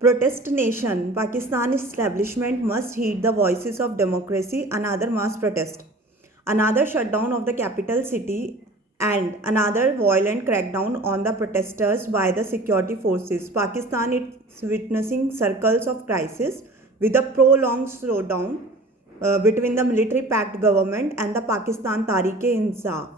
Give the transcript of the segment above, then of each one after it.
Protest nation, Pakistan establishment must heed the voices of democracy, another mass protest. Another shutdown of the capital city and another violent crackdown on the protesters by the security forces. Pakistan is witnessing circles of crisis with a prolonged slowdown between the military-backed government and the Pakistan Tehreek-e-Insaf.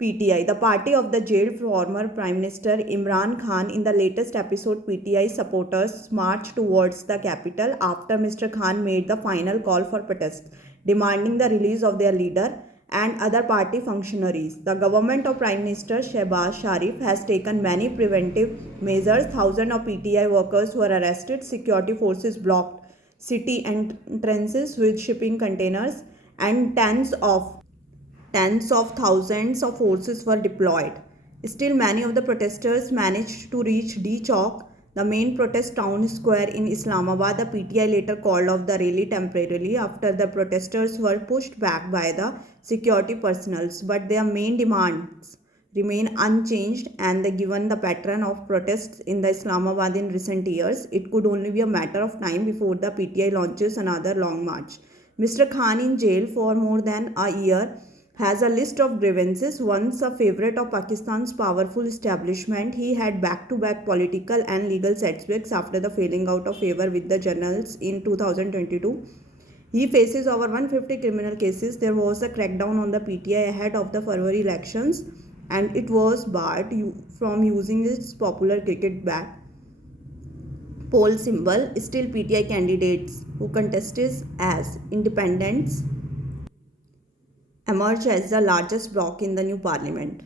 PTI, the party of the jailed former Prime Minister Imran Khan. In the latest episode, PTI supporters marched towards the capital after Mr. Khan made the final call for protest, demanding the release of their leader and other party functionaries. The government of Prime Minister Shehbaz Sharif has taken many preventive measures. Thousands of PTI workers were arrested, security forces blocked city entrances with shipping containers, and tens of thousands of forces were deployed. Still, many of the protesters managed to reach D Chowk, the main protest town square in Islamabad. The PTI later called off the rally temporarily after the protesters were pushed back by the security personnel, but their main demands remain unchanged, and given the pattern of protests in the Islamabad in recent years, it could only be a matter of time before the PTI launches another long march. Mr. Khan, in jail for more than a year, has a list of grievances. Once a favorite of Pakistan's powerful establishment, he had back-to-back political and legal setbacks after the falling out of favor with the journals in 2022. He faces over 150 criminal cases. There was a crackdown on the PTI ahead of the February elections, and it was barred from using its popular cricket bat poll symbol. Still, PTI candidates who contested as independents emerged as the largest bloc in the new parliament.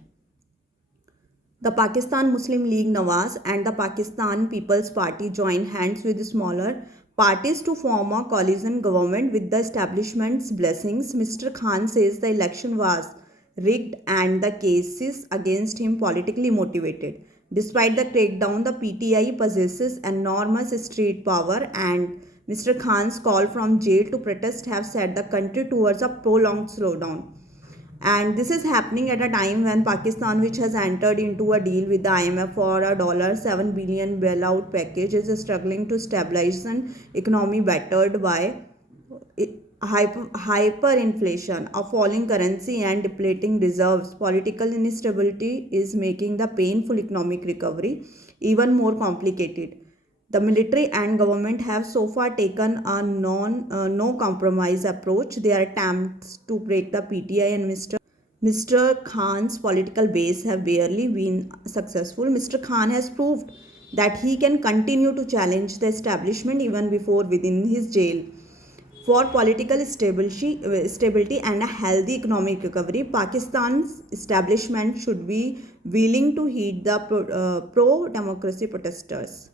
The Pakistan Muslim League Nawaz and the Pakistan People's Party joined hands with smaller parties to form a coalition government with the establishment's blessings. Mr. Khan says the election was rigged and the cases against him politically motivated. Despite the crackdown, the PTI possesses enormous street power, and Mr. Khan's call from jail to protest have set the country towards a prolonged slowdown. And this is happening at a time when Pakistan, which has entered into a deal with the IMF for a $7 billion bailout package, is struggling to stabilize an economy battered by hyperinflation, a falling currency, and depleting reserves. Political instability is making the painful economic recovery even more complicated. The military and government have so far taken a no compromise approach. Their attempts to break the PTI and Mr. Khan's political base have barely been successful. Mr. Khan has proved that he can continue to challenge the establishment even before within his jail. For political stability and a healthy economic recovery, Pakistan's establishment should be willing to heed the pro-democracy protesters.